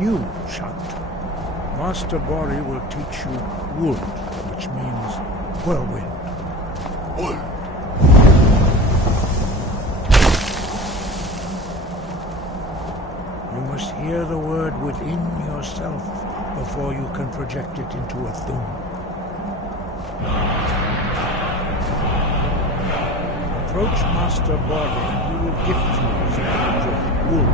new shout. Master Bori will teach you wood, which means whirlwind. Wood. You must hear the word within yourself before you can project it into a thum. Approach Master Bori and he will gift you some of wood.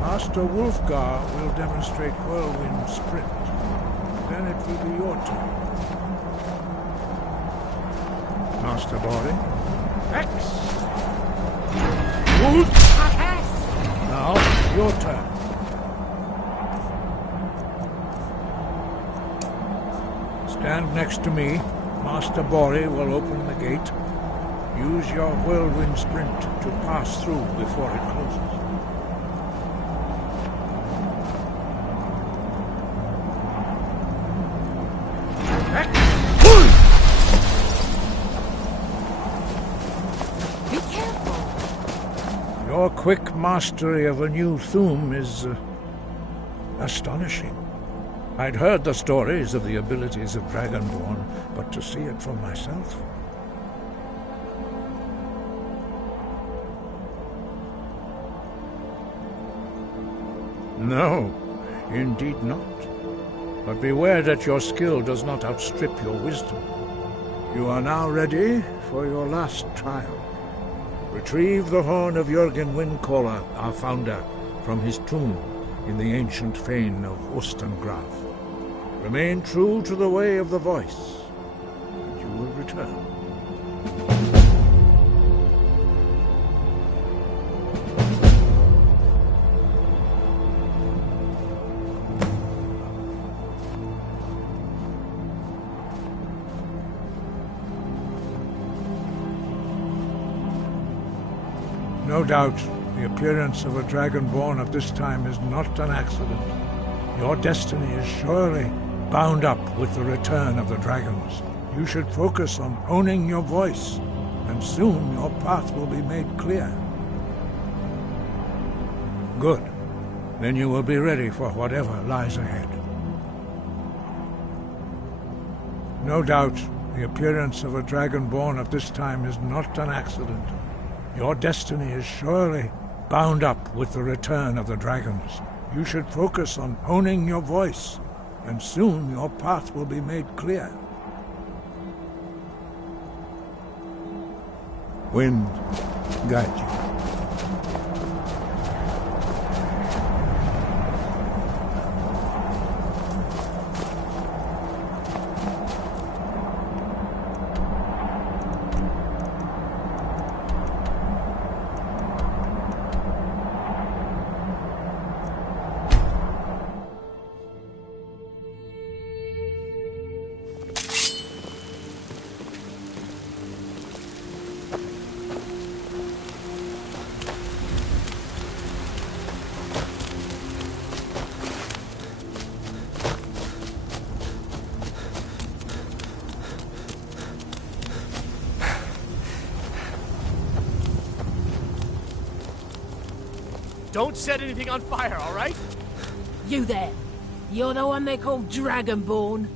Master Wolfgar will demonstrate whirlwind sprint. Then it will be your turn. Master Bori. X! Wolf! Now, your turn. Stand next to me. Master Bori will open the gate. Use your whirlwind sprint to pass through before it closes. Your quick mastery of a new thum is astonishing. I'd heard the stories of the abilities of Dragonborn, but to see it for myself... No, indeed not. But beware that your skill does not outstrip your wisdom. You are now ready for your last trial. Retrieve the horn of Jürgen Windcaller, our founder, from his tomb in the ancient fane of Ostengraf. Remain true to the way of the voice, and you will return. No doubt, the appearance of a Dragonborn of this time is not an accident. Your destiny is surely bound up with the return of the dragons. You should focus on honing your voice, and soon your path will be made clear. Good. Then you will be ready for whatever lies ahead. No doubt, the appearance of a Dragonborn of this time is not an accident. Your destiny is surely bound up with the return of the dragons. You should focus on honing your voice, and soon your path will be made clear. Wind, guide you. Don't set anything on fire, all right? You there. You're the one they call Dragonborn.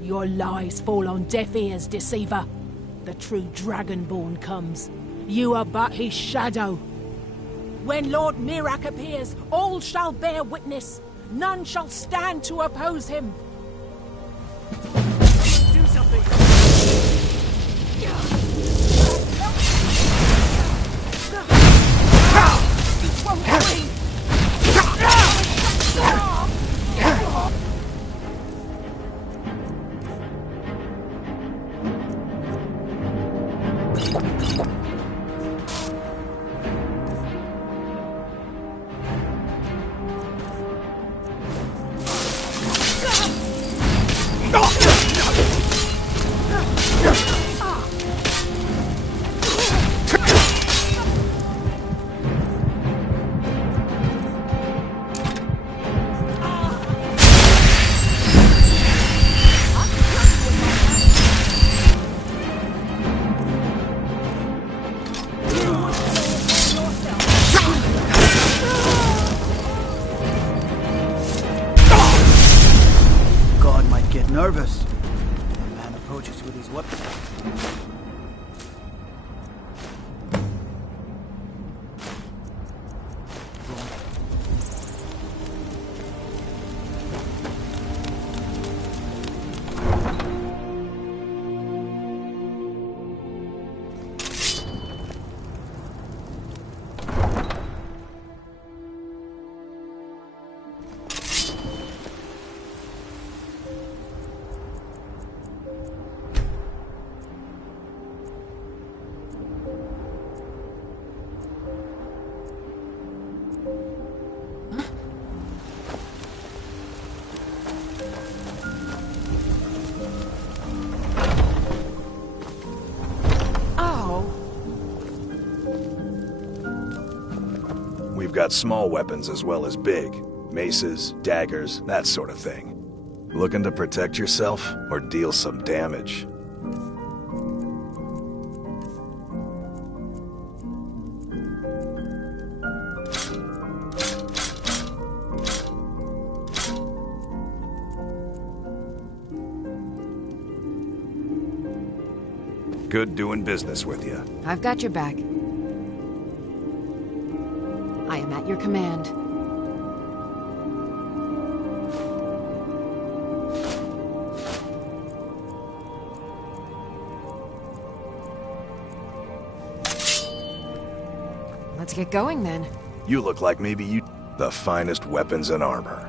Your lies fall on deaf ears, deceiver. The true Dragonborn comes. You are but his shadow. When Lord Mirak appears, all shall bear witness. None shall stand to oppose him. Do something! nervous. A man approaches with his weapon. We've got small weapons as well as big. Maces, daggers, that sort of thing. Looking to protect yourself or deal some damage? Good doing business with you. I've got your back. I am at your command. Let's get going then. You look like maybe you... the finest weapons and armor.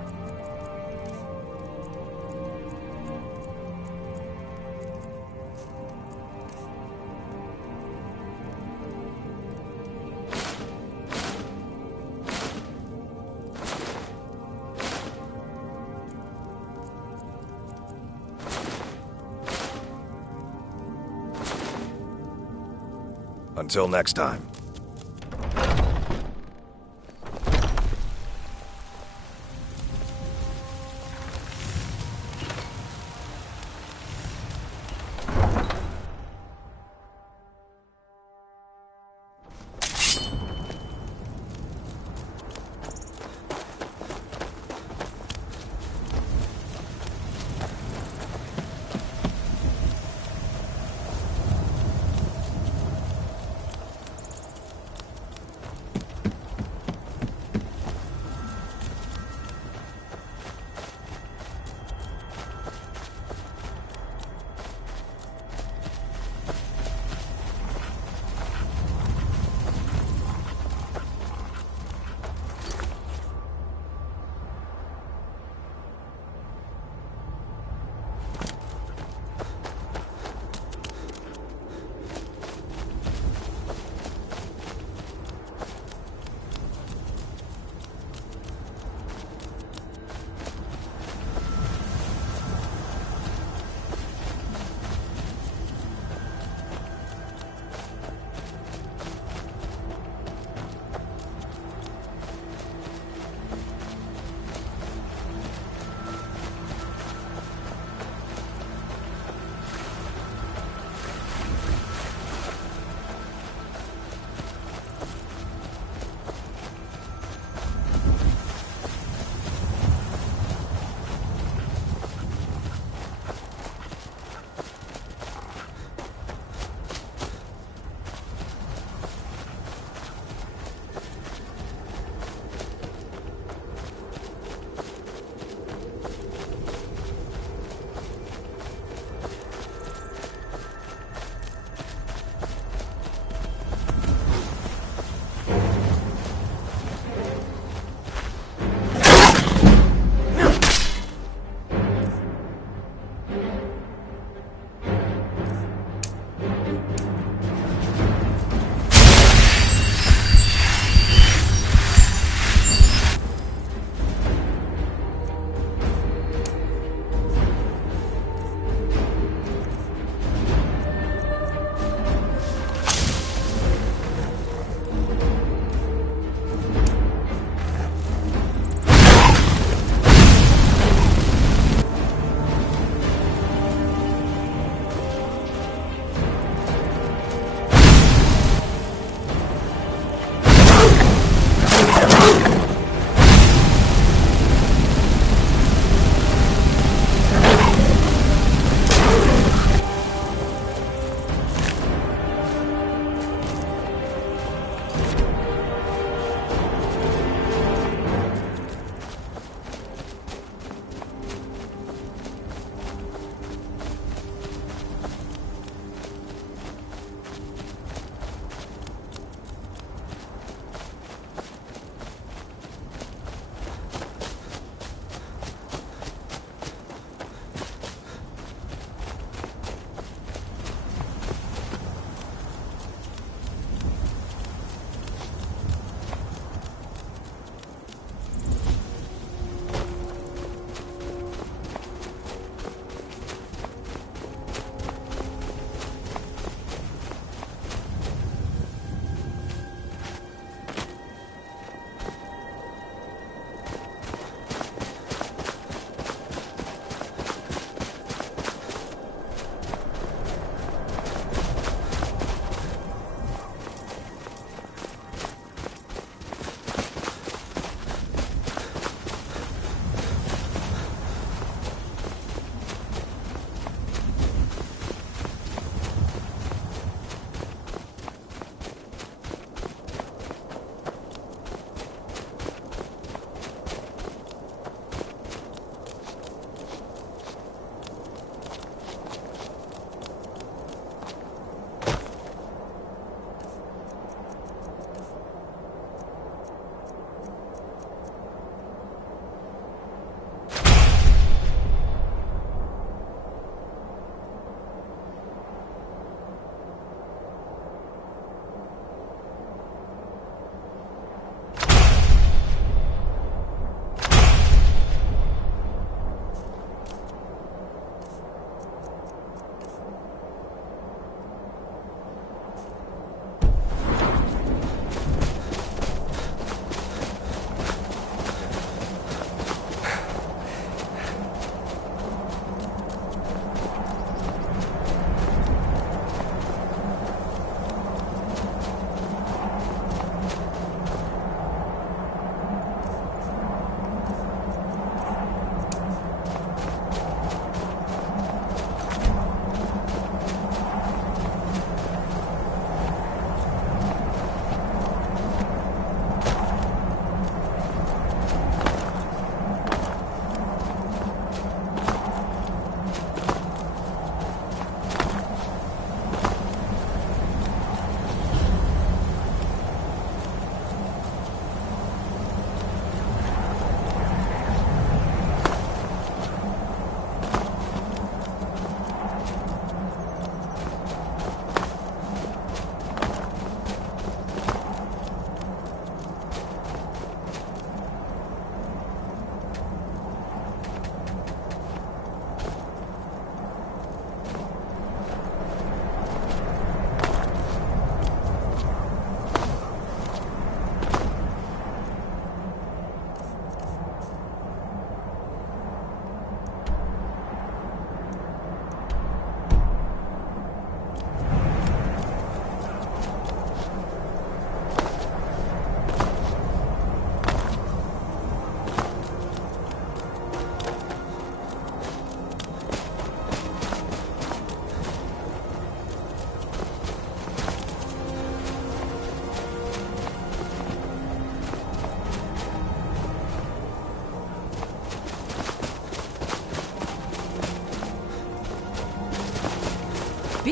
Until next time.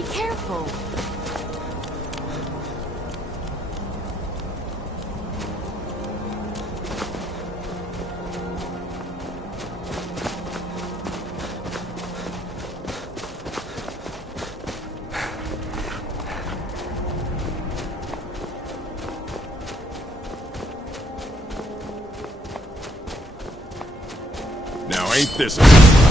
Be careful. Now ain't this a...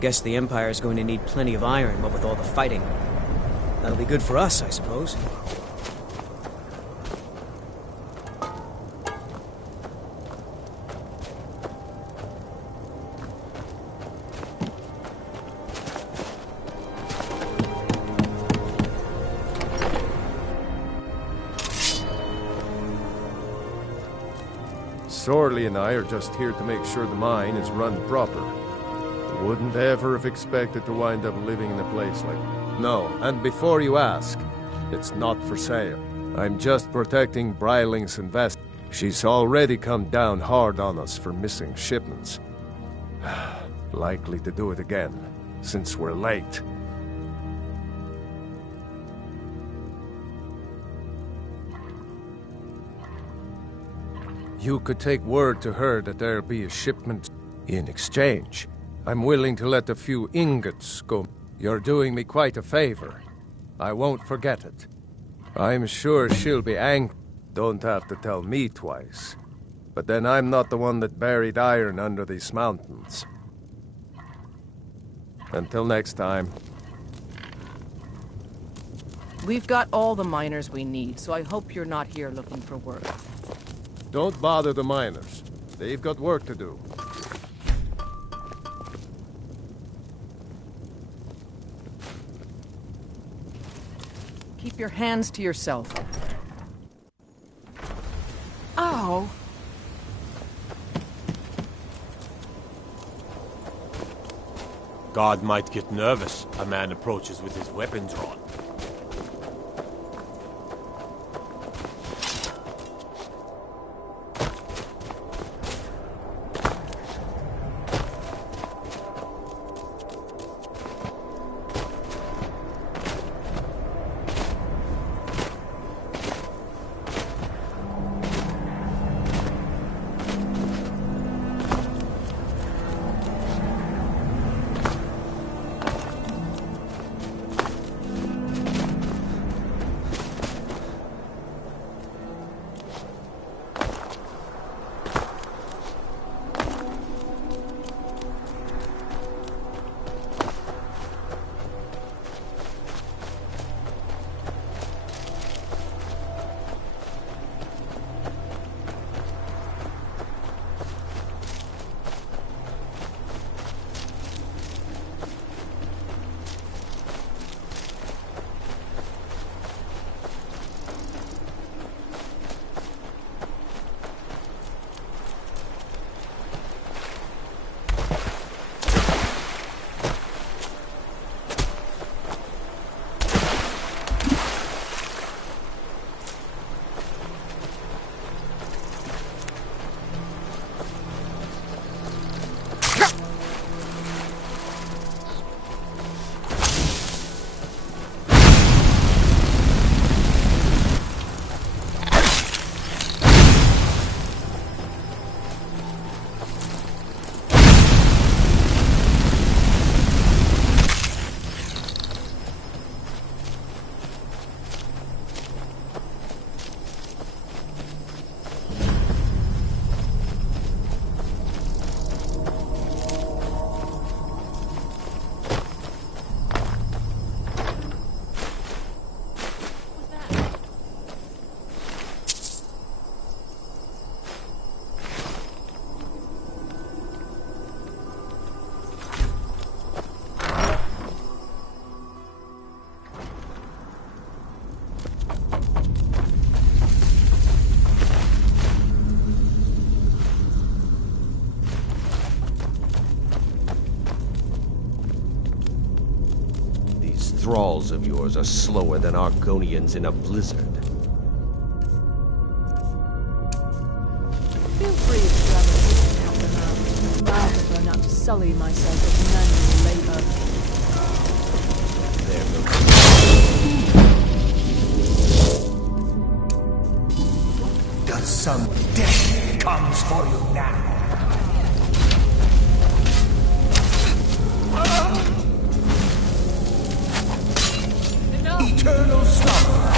Guess the Empire's going to need plenty of iron, what with all the fighting. That'll be good for us, I suppose. Sorley and I are just here to make sure the mine is run proper. Wouldn't ever have expected to wind up living in a place like... No, and before you ask, it's not for sale. I'm just protecting Bryling's investment. She's already come down hard on us for missing shipments. Likely to do it again, since we're late. You could take word to her that there'll be a shipment in exchange. I'm willing to let a few ingots go. You're doing me quite a favor. I won't forget it. I'm sure she'll be angry. Don't have to tell me twice. But then I'm not the one that buried iron under these mountains. Until next time. We've got all the miners we need, so I hope you're not here looking for work. Don't bother the miners. They've got work to do. Keep your hands to yourself. Oh. God might get nervous. A man approaches with his weapon drawn. thralls of yours are slower than Argonians in a blizzard. Feel free to grab a piece out the mouth. I prefer not to sully myself with manual labor. There goes. Does some death comes for you now? Eternal slumber.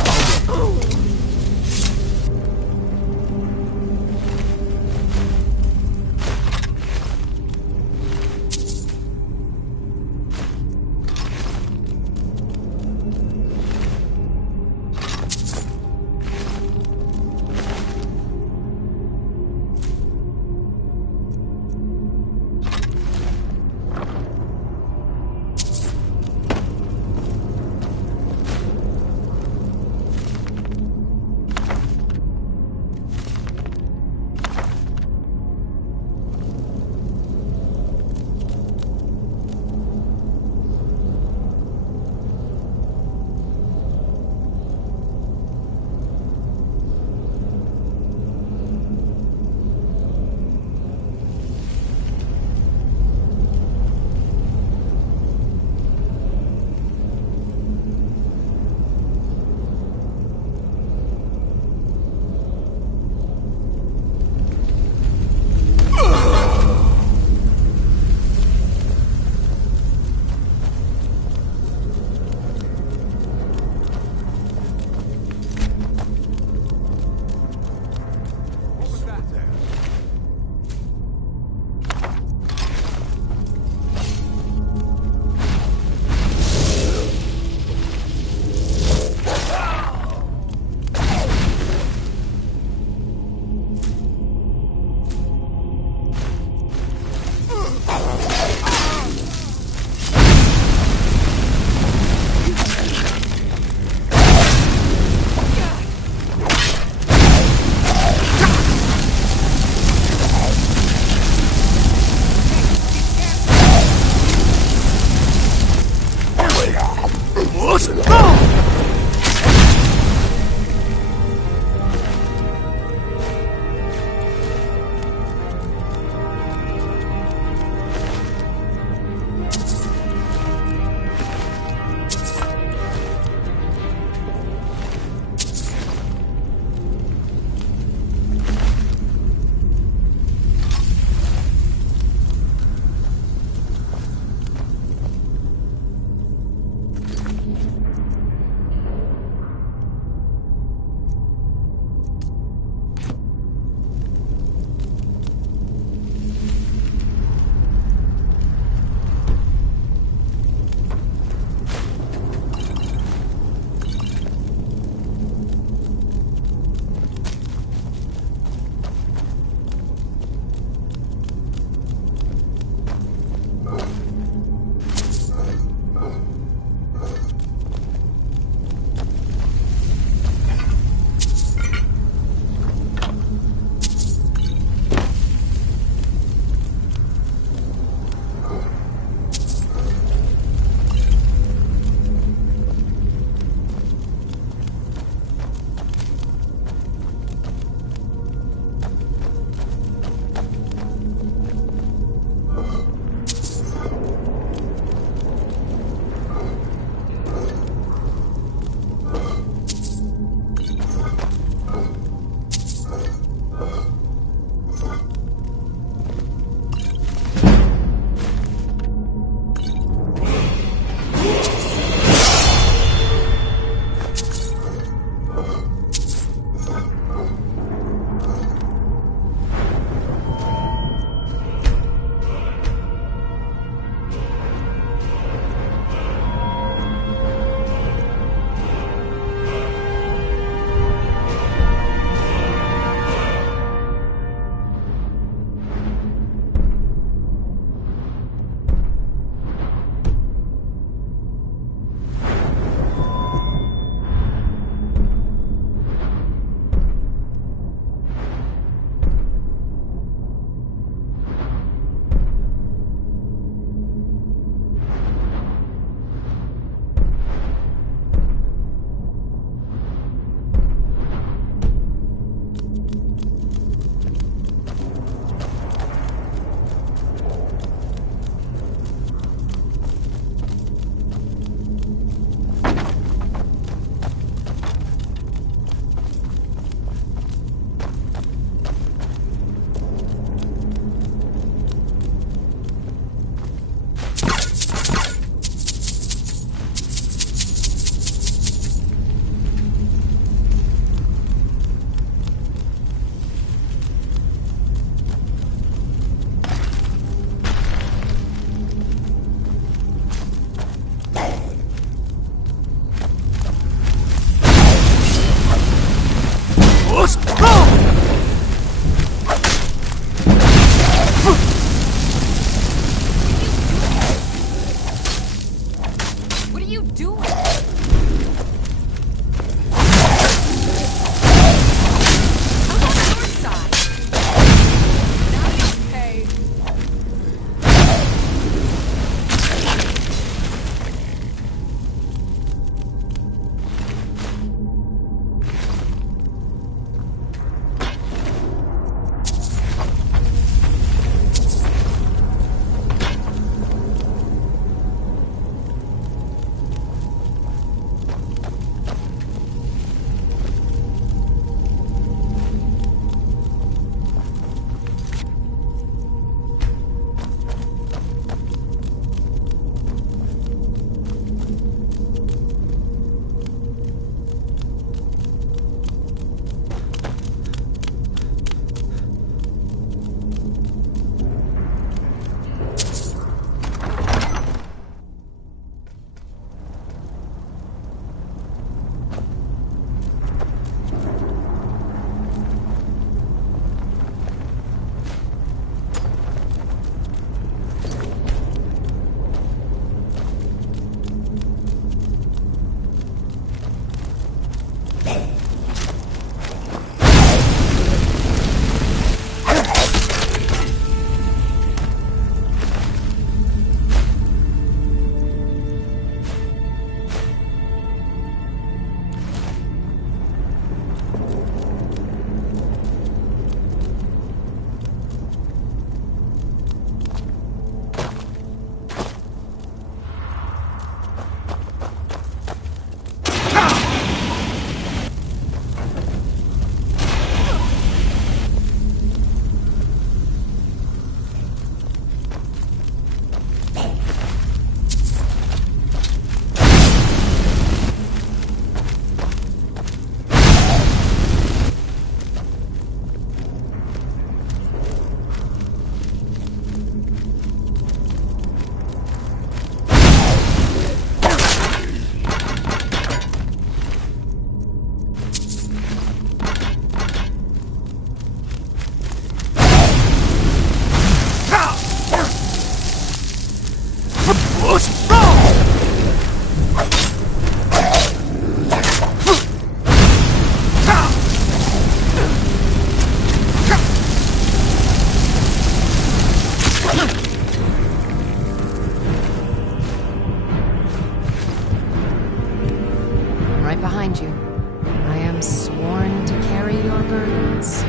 sense.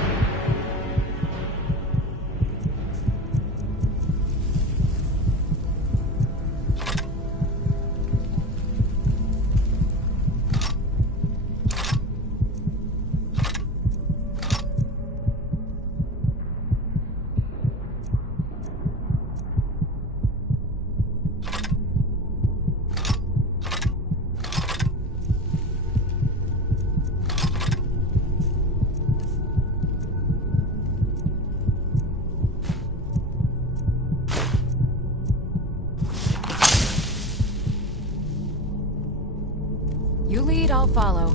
You lead, I'll follow.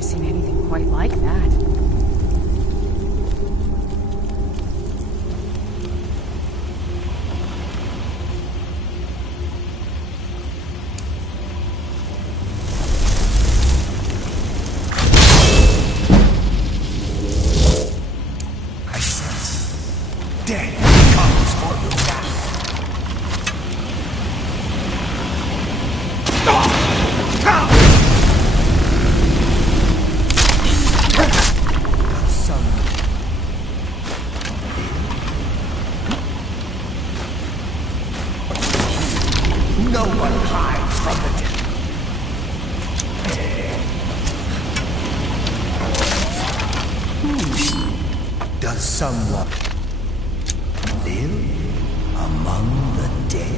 Seen anything quite like that. I sense death comes for you now. No one hides from the dead. Does someone live among the dead?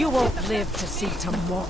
You won't live to see tomorrow.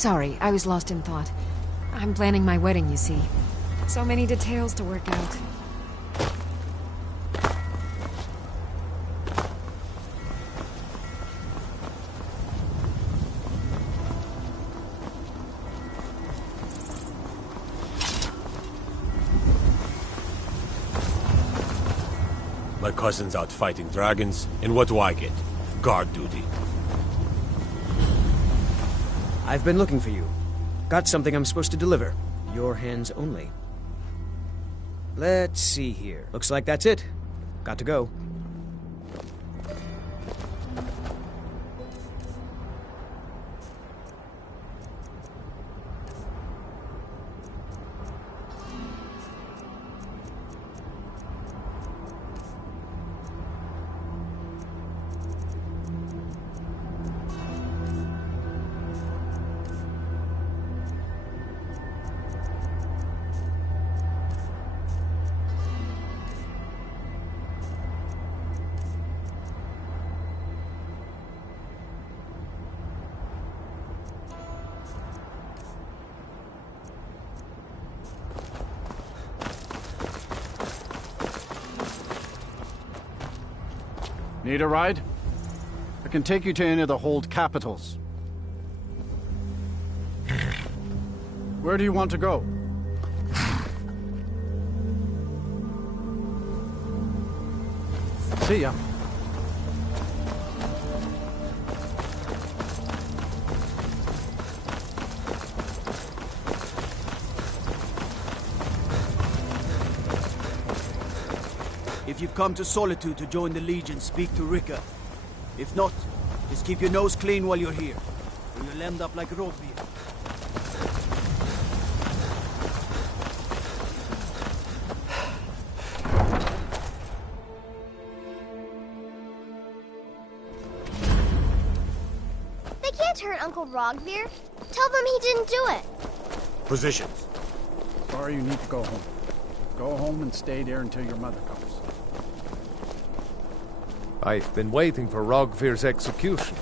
Sorry, I was lost in thought. I'm planning my wedding, you see. So many details to work out. My cousin's out fighting dragons, and what do I get? Guard duty. I've been looking for you. Got something I'm supposed to deliver. Your hands only. Let's see here. Looks like that's it. Got to go. Need a ride? I can take you to any of the hold capitals. Where do you want to go? See ya. If you've come to Solitude to join the Legion, speak to Rika. If not, just keep your nose clean while you're here, or you'll end up like Robbie. They can't hurt Uncle Rogvir. Tell them he didn't do it. Positions. Sorry, you need to go home. Go home and stay there until your mother comes. I've been waiting for Rogvir's execution.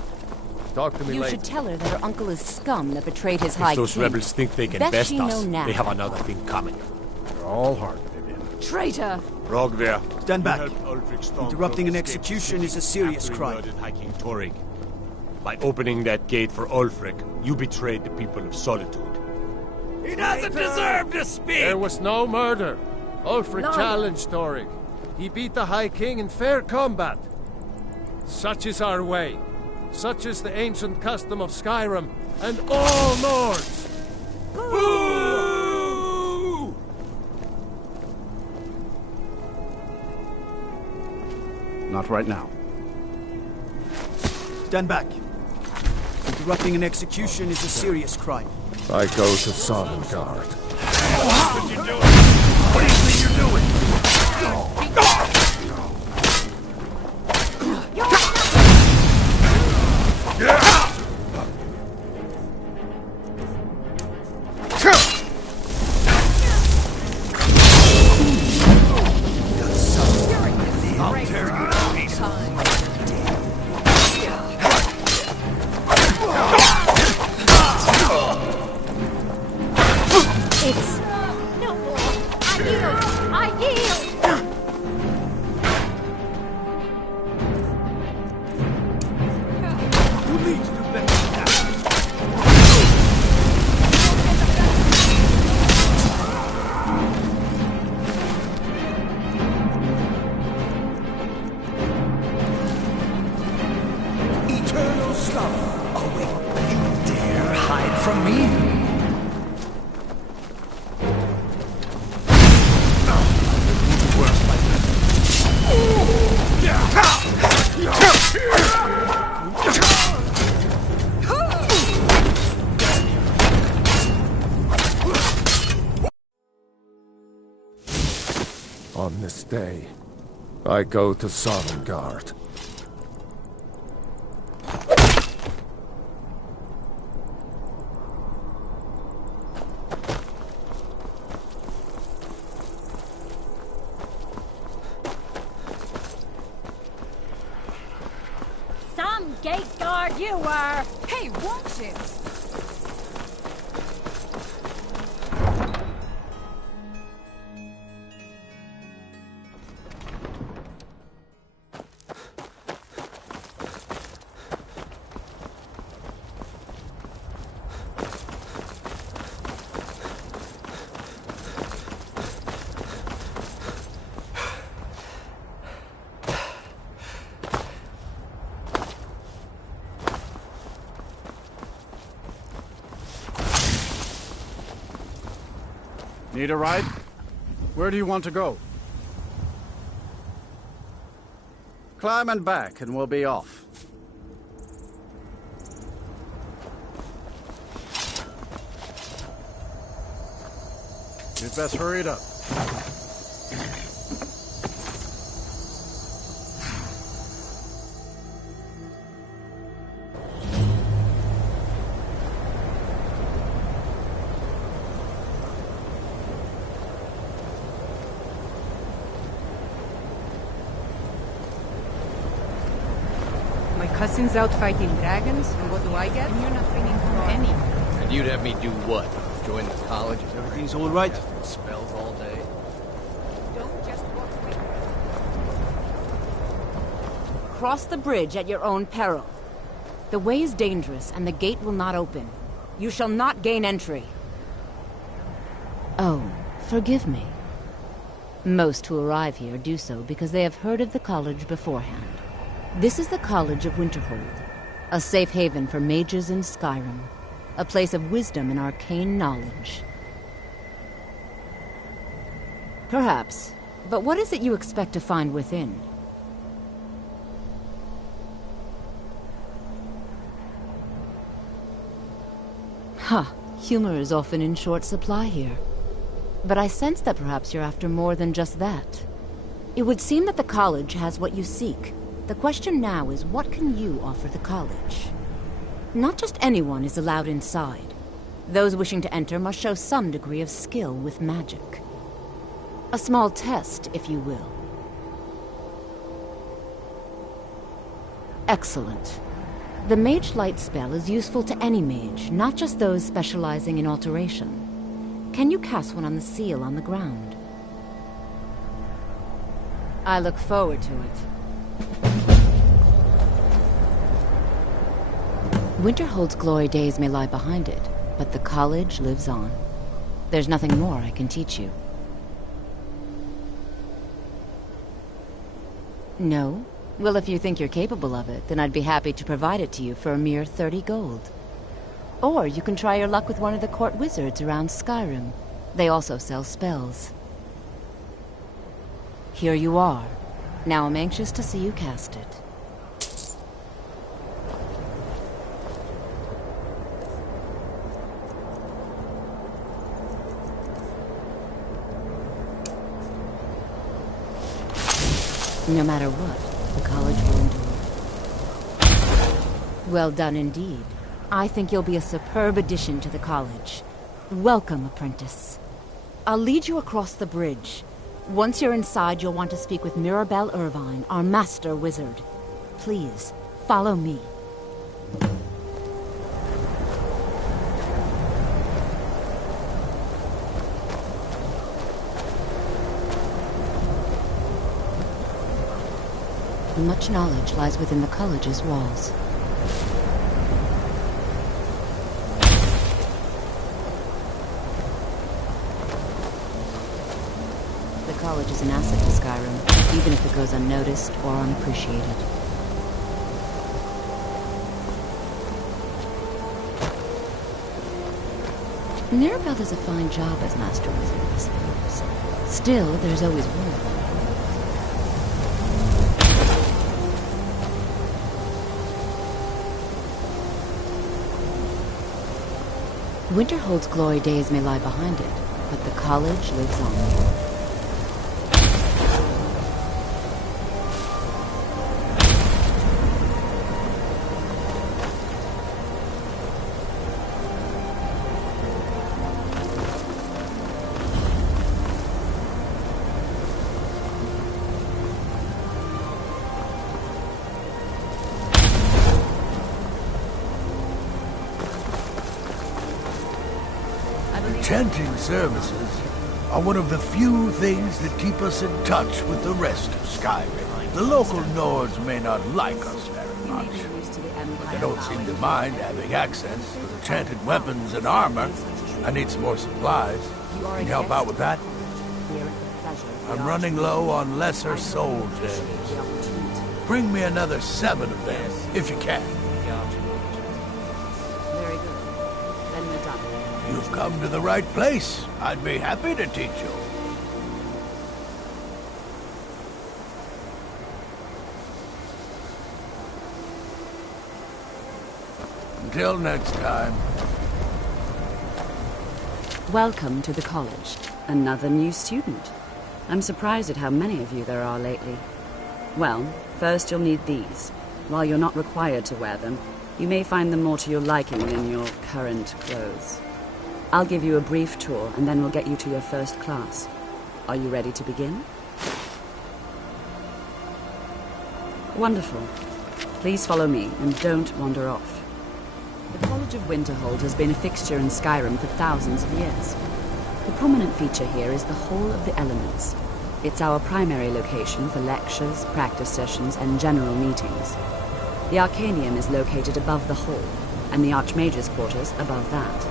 Talk to me You later. should tell her that her uncle is scum that betrayed his high If those king. rebels think they can Bet best she us, know now. they have another thing coming. They're all hard, Vivian. Traitor! Rogvir. Stand back. You helped Ulfric Stormcloak Interrupting an escape the execution city is a serious after he crime. murdered High King Torrig. By opening that gate for Ulfric, you betrayed the people of Solitude. He doesn't deserve to speak! There was no murder. Ulfric Liar. challenged Torrig. He beat the High King in fair combat. Such is our way. Such is the ancient custom of Skyrim and all Nords. Boo! Not right now. Stand back. Interrupting an execution is a serious crime. I go to Sovngarde. What are you doing? What do you think you're doing? I'll tear you to pieces. It's no more. I yield. I yield. You need to do better than that. Eternal slumber. Oh wait, you dare hide from me? On this day, I go to Sovngarde. Some gate guard you were! Hey, watch it! Need a ride? Where do you want to go? Climb and back, and we'll be off. You'd best hurry it up. My cousin's out fighting dragons, and what do I get? And you're not bringing home any. And you'd have me do what? Join the college? Everything's all right? Casting spells all day? Don't just walk away. Cross the bridge at your own peril. The way is dangerous, and the gate will not open. You shall not gain entry. Oh, forgive me. Most who arrive here do so because they have heard of the college beforehand. This is the College of Winterhold, a safe haven for mages in Skyrim, a place of wisdom and arcane knowledge. Perhaps, but what is it you expect to find within? Ha, humor is often in short supply here. But I sense that perhaps you're after more than just that. It would seem that the college has what you seek. The question now is, what can you offer the college? Not just anyone is allowed inside. Those wishing to enter must show some degree of skill with magic. A small test, if you will. Excellent. The Mage Light spell is useful to any mage, not just those specializing in alteration. Can you cast one on the seal on the ground? I look forward to it. Winterhold's glory days may lie behind it, but the college lives on. There's nothing more I can teach you. No? Well, if you think you're capable of it, then I'd be happy to provide it to you for a mere 30 gold. Or you can try your luck with one of the court wizards around Skyrim. They also sell spells. Here you are. Now I'm anxious to see you cast it. No matter what, the college will endure. Well done indeed. I think you'll be a superb addition to the college. Welcome, apprentice. I'll lead you across the bridge. Once you're inside, you'll want to speak with Mirabelle Irvine, our master wizard. Please, follow me. Much knowledge lies within the college's walls. The college is an asset to Skyrim, even if it goes unnoticed or unappreciated. Mirabelle does a fine job as Master Wizard, I suppose. Still, there's always room for her. Winterhold's glory days may lie behind it, but the college lives on. Chanting services are one of the few things that keep us in touch with the rest of Skyrim. The local Nords may not like us very much, but they don't seem to mind having access to the chanted weapons and armor. I need some more supplies. Can you help out with that? I'm running low on lesser soul gems. Bring me another 7 of them, if you can. Very good. Then we're done. You You've come to the right place. I'd be happy to teach you. Until next time. Welcome to the college. Another new student. I'm surprised at how many of you there are lately. Well, first you'll need these. While you're not required to wear them, you may find them more to your liking than your current clothes. I'll give you a brief tour, and then we'll get you to your first class. Are you ready to begin? Wonderful. Please follow me, and don't wander off. The College of Winterhold has been a fixture in Skyrim for thousands of years. The prominent feature here is the Hall of the Elements. It's our primary location for lectures, practice sessions, and general meetings. The Arcanium is located above the hall, and the Archmage's quarters above that.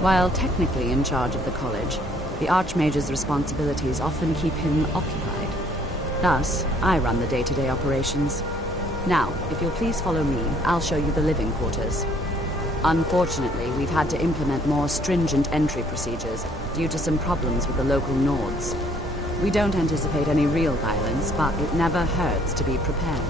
While technically in charge of the college, the Archmage's responsibilities often keep him occupied. Thus, I run the day-to-day operations. Now, if you'll please follow me, I'll show you the living quarters. Unfortunately, we've had to implement more stringent entry procedures due to some problems with the local Nords. We don't anticipate any real violence, but it never hurts to be prepared.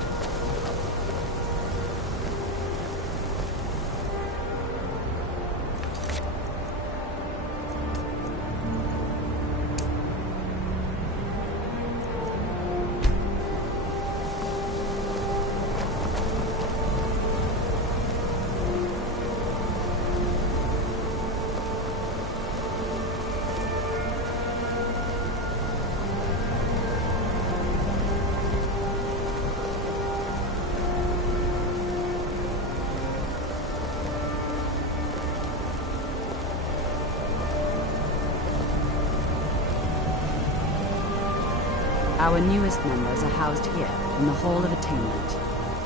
Our newest members are housed here, in the Hall of Attainment.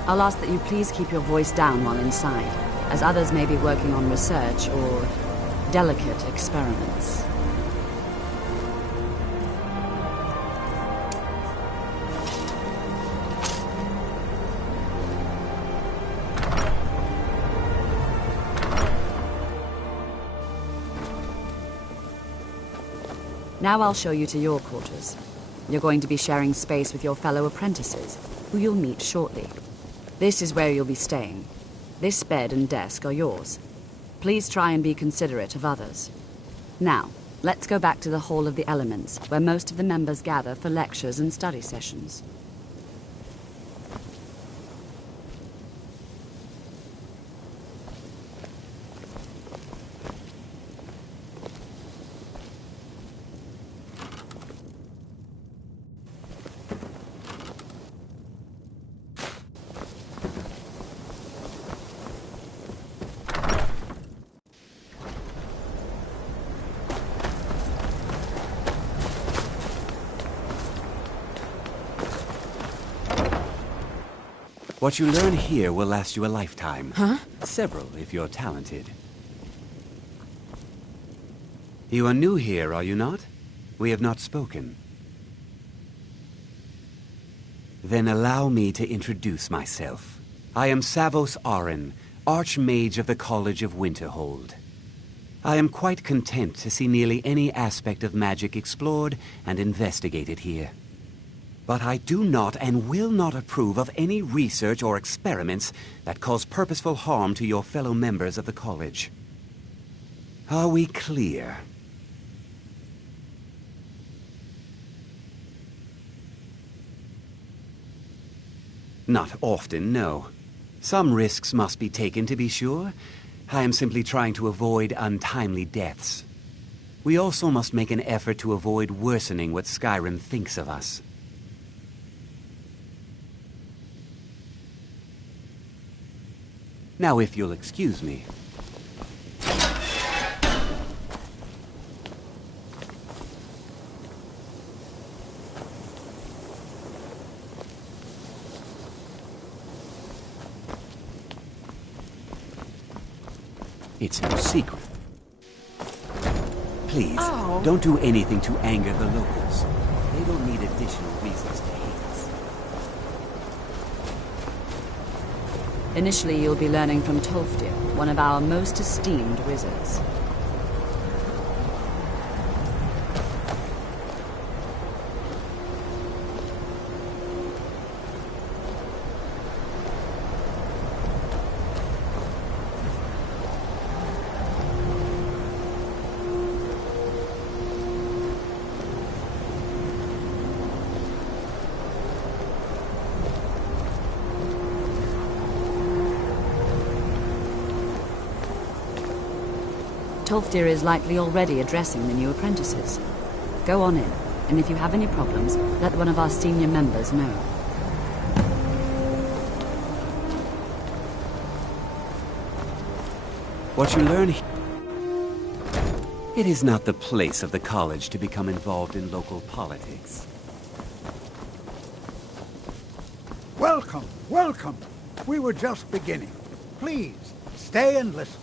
I'll ask that you please keep your voice down while inside, as others may be working on research or delicate experiments. Now I'll show you to your quarters. You're going to be sharing space with your fellow apprentices, who you'll meet shortly. This is where you'll be staying. This bed and desk are yours. Please try and be considerate of others. Now, let's go back to the Hall of the Elements, where most of the members gather for lectures and study sessions. What you learn here will last you a lifetime. Huh? Several, if you're talented. You are new here, are you not? We have not spoken. Then allow me to introduce myself. I am Savos Arin, Archmage of the College of Winterhold. I am quite content to see nearly any aspect of magic explored and investigated here. But I do not and will not approve of any research or experiments that cause purposeful harm to your fellow members of the college. Are we clear? Not often, no. Some risks must be taken, to be sure. I am simply trying to avoid untimely deaths. We also must make an effort to avoid worsening what Skyrim thinks of us. Now, if you'll excuse me. It's no secret. Please, don't do anything to anger the locals. They don't need additional reasons to hate us. Initially, you'll be learning from Tolfdir, one of our most esteemed wizards. Tolfdir is likely already addressing the new apprentices. Go on in, and if you have any problems, let one of our senior members know. What you learn here... It is not the place of the college to become involved in local politics. Welcome, welcome. We were just beginning. Please, stay and listen.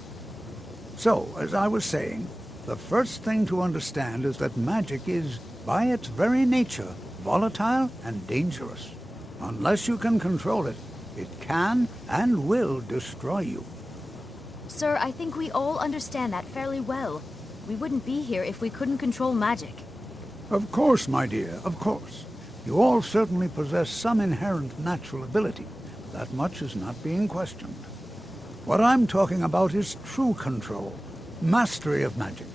So, as I was saying, the first thing to understand is that magic is, by its very nature, volatile and dangerous. Unless you can control it, it can and will destroy you. Sir, I think we all understand that fairly well. We wouldn't be here if we couldn't control magic. Of course, my dear, of course. You all certainly possess some inherent natural ability. That much is not being questioned. What I'm talking about is true control, mastery of magic.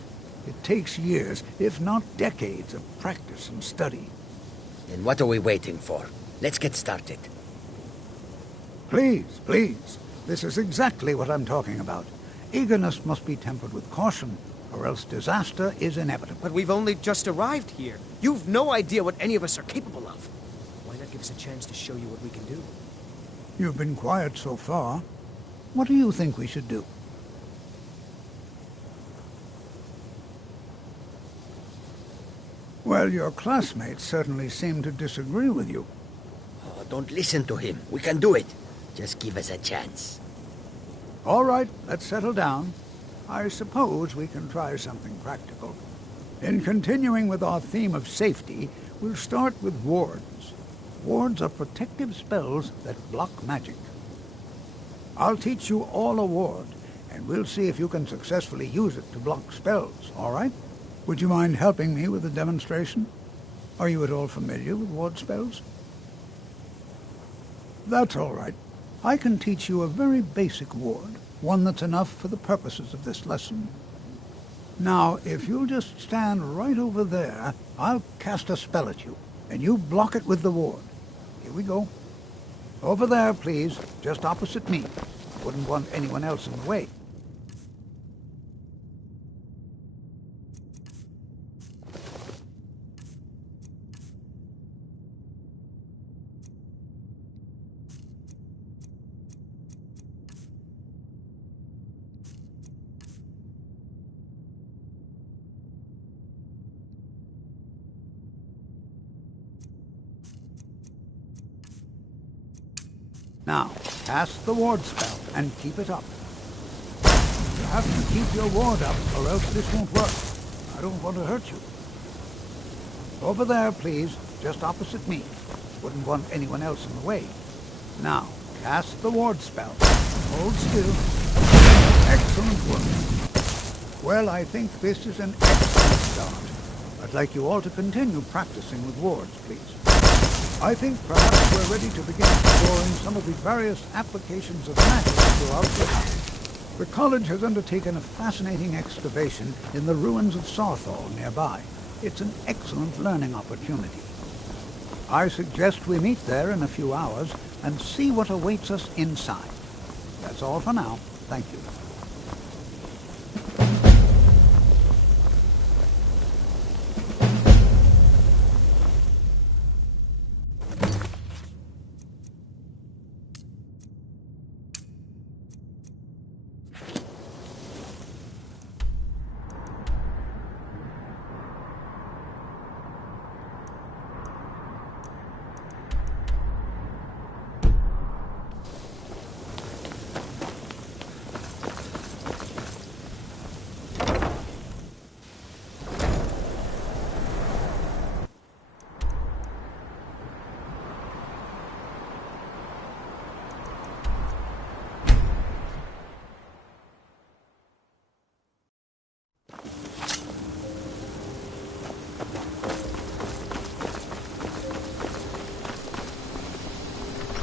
It takes years, if not decades, of practice and study. Then what are we waiting for? Let's get started. Please, please. This is exactly what I'm talking about. Eagerness must be tempered with caution, or else disaster is inevitable. But we've only just arrived here. You've no idea what any of us are capable of. Why not give us a chance to show you what we can do? You've been quiet so far. What do you think we should do? Well, your classmates certainly seem to disagree with you. Oh, don't listen to him. We can do it. Just give us a chance. All right, let's settle down. I suppose we can try something practical. In continuing with our theme of safety, we'll start with wards. Wards are protective spells that block magic. I'll teach you all a ward, and we'll see if you can successfully use it to block spells, all right? Would you mind helping me with a demonstration? Are you at all familiar with ward spells? That's all right. I can teach you a very basic ward, one that's enough for the purposes of this lesson. Now, if you'll just stand right over there, I'll cast a spell at you, and you block it with the ward. Here we go. Over there, please, just opposite me. Wouldn't want anyone else in the way. Now, cast the ward spell and keep it up. You have to keep your ward up, or else this won't work. I don't want to hurt you. Over there, please, just opposite me. Wouldn't want anyone else in the way. Now, cast the ward spell. Hold still. Excellent work. Well, I think this is an excellent start. I'd like you all to continue practicing with wards, please. I think perhaps we're ready to begin exploring some of the various applications of magic throughout the house. The college has undertaken a fascinating excavation in the ruins of Sarthal nearby. It's an excellent learning opportunity. I suggest we meet there in a few hours and see what awaits us inside. That's all for now. Thank you.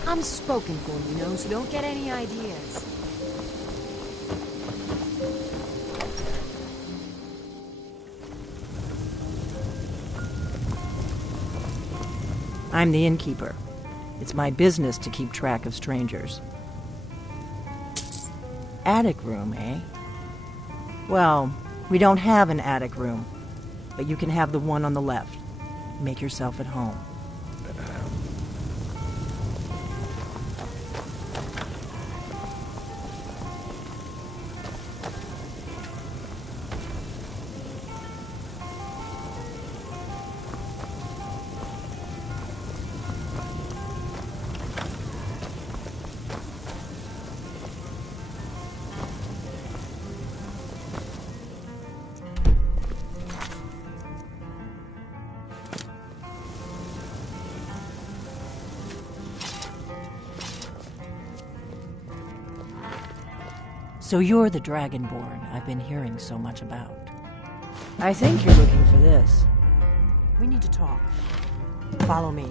I'm spoken for, you know, so don't get any ideas. I'm the innkeeper. It's my business to keep track of strangers. Attic room, eh? Well, We don't have an attic room, but you can have the one on the left. Make yourself at home. So you're the Dragonborn I've been hearing so much about. I think you're looking for this. We need to talk. Follow me.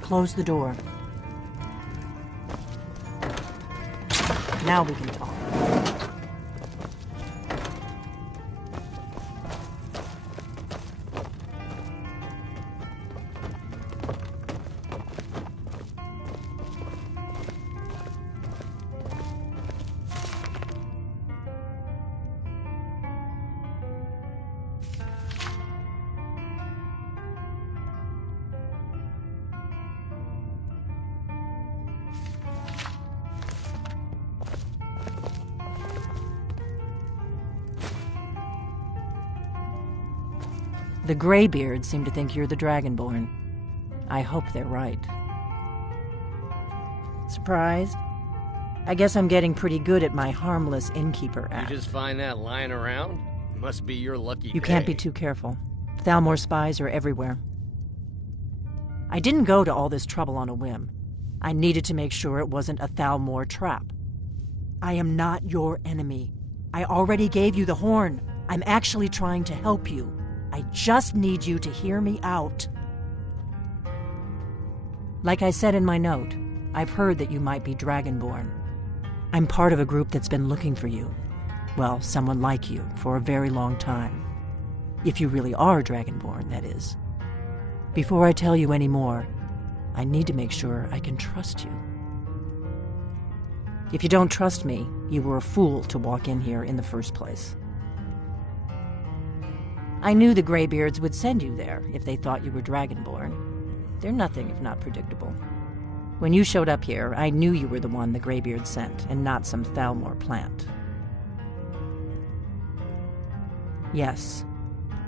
Close the door. Now we can talk. The Greybeards seem to think you're the Dragonborn. I hope they're right. Surprised? I guess I'm getting pretty good at my harmless innkeeper act. You just find that lying around? Must be your lucky day. You can't be too careful. Thalmor spies are everywhere. I didn't go to all this trouble on a whim. I needed to make sure it wasn't a Thalmor trap. I am not your enemy. I already gave you the horn. I'm actually trying to help you. I just need you to hear me out. Like I said in my note, I've heard that you might be Dragonborn. I'm part of a group that's been looking for you. Well, someone like you, for a very long time. If you really are Dragonborn, that is. Before I tell you any more, I need to make sure I can trust you. If you don't trust me, you were a fool to walk in here in the first place. I knew the Greybeards would send you there if they thought you were Dragonborn. They're nothing if not predictable. When you showed up here, I knew you were the one the Greybeards sent, and not some Thalmor plant. Yes,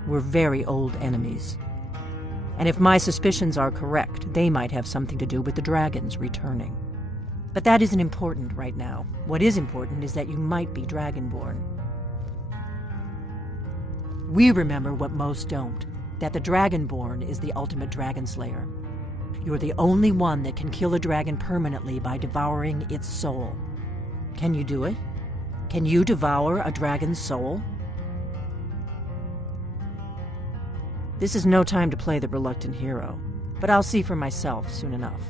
we're very old enemies. And if my suspicions are correct, they might have something to do with the dragons returning. But that isn't important right now. What is important is that you might be Dragonborn. We remember what most don't, that the Dragonborn is the ultimate dragon slayer. You're the only one that can kill a dragon permanently by devouring its soul. Can you do it? Can you devour a dragon's soul? This is no time to play the reluctant hero, but I'll see for myself soon enough.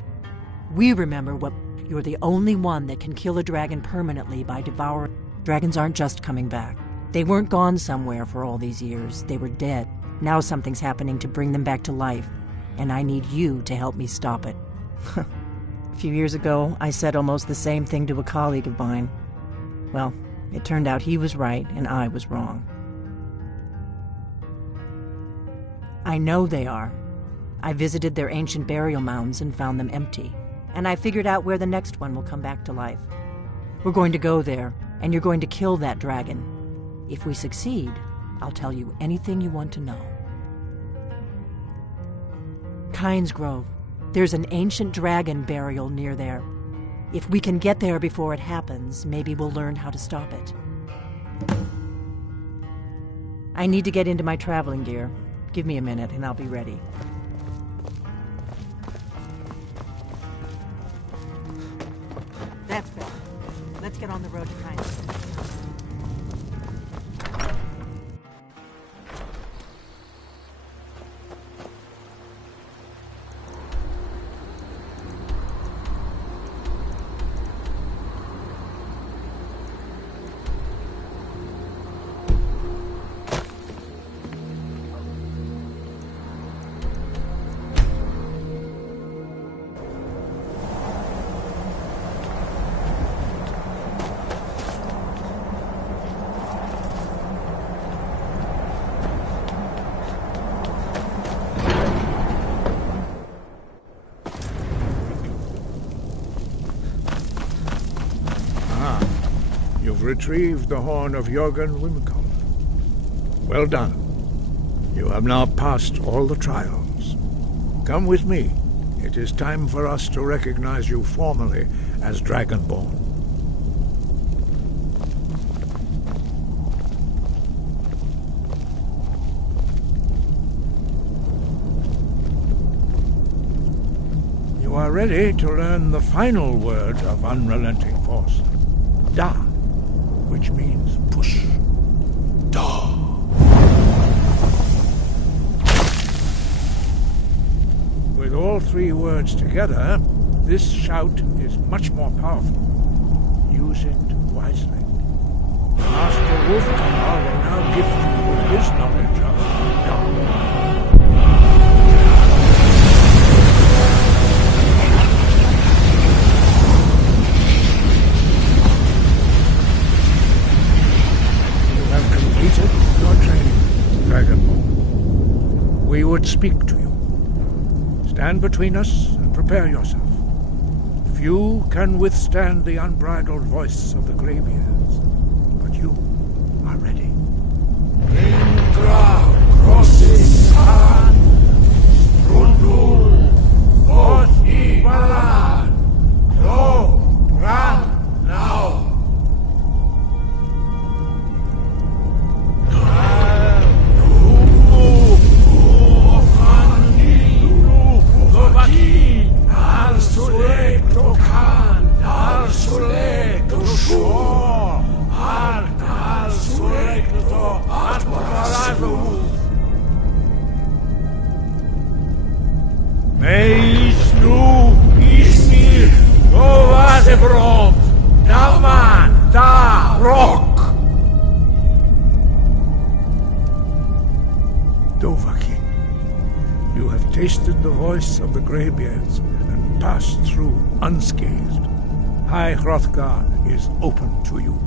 We remember what you're the only one that can kill a dragon permanently by devouring. Dragons aren't just coming back. They weren't gone somewhere for all these years. They were dead. Now something's happening to bring them back to life, and I need you to help me stop it. A few years ago, I said almost the same thing to a colleague of mine. Well, it turned out he was right and I was wrong. I know they are. I visited their ancient burial mounds and found them empty, and I figured out where the next one will come back to life. We're going to go there, and you're going to kill that dragon. If we succeed, I'll tell you anything you want to know. Kynes Grove. There's an ancient dragon burial near there. If we can get there before it happens, maybe we'll learn how to stop it. I need to get into my traveling gear. Give me a minute and I'll be ready. That's better. Let's get on the road to Kynes. retrieved the horn of Jörgen Wimkel. Well done. You have now passed all the trials. Come with me. It is time for us to recognize you formally as Dragonborn. You are ready to learn the final word of unrelenting force. Da, which means push. Da. With all three words together, this shout is much more powerful. Use it wisely. Master Wolfgar will now gift you with his knowledge of Da. Your training, Dragonborn. We would speak to you. Stand between us and prepare yourself. Few can withstand the unbridled voice of the Greybeards, but you are ready. Indra Crossis-San Rundul Oti Balan No Ran Now. Dovahkiin, you have tasted the voice of the Greybeards and passed through unscathed. High Hrothgar is open to you.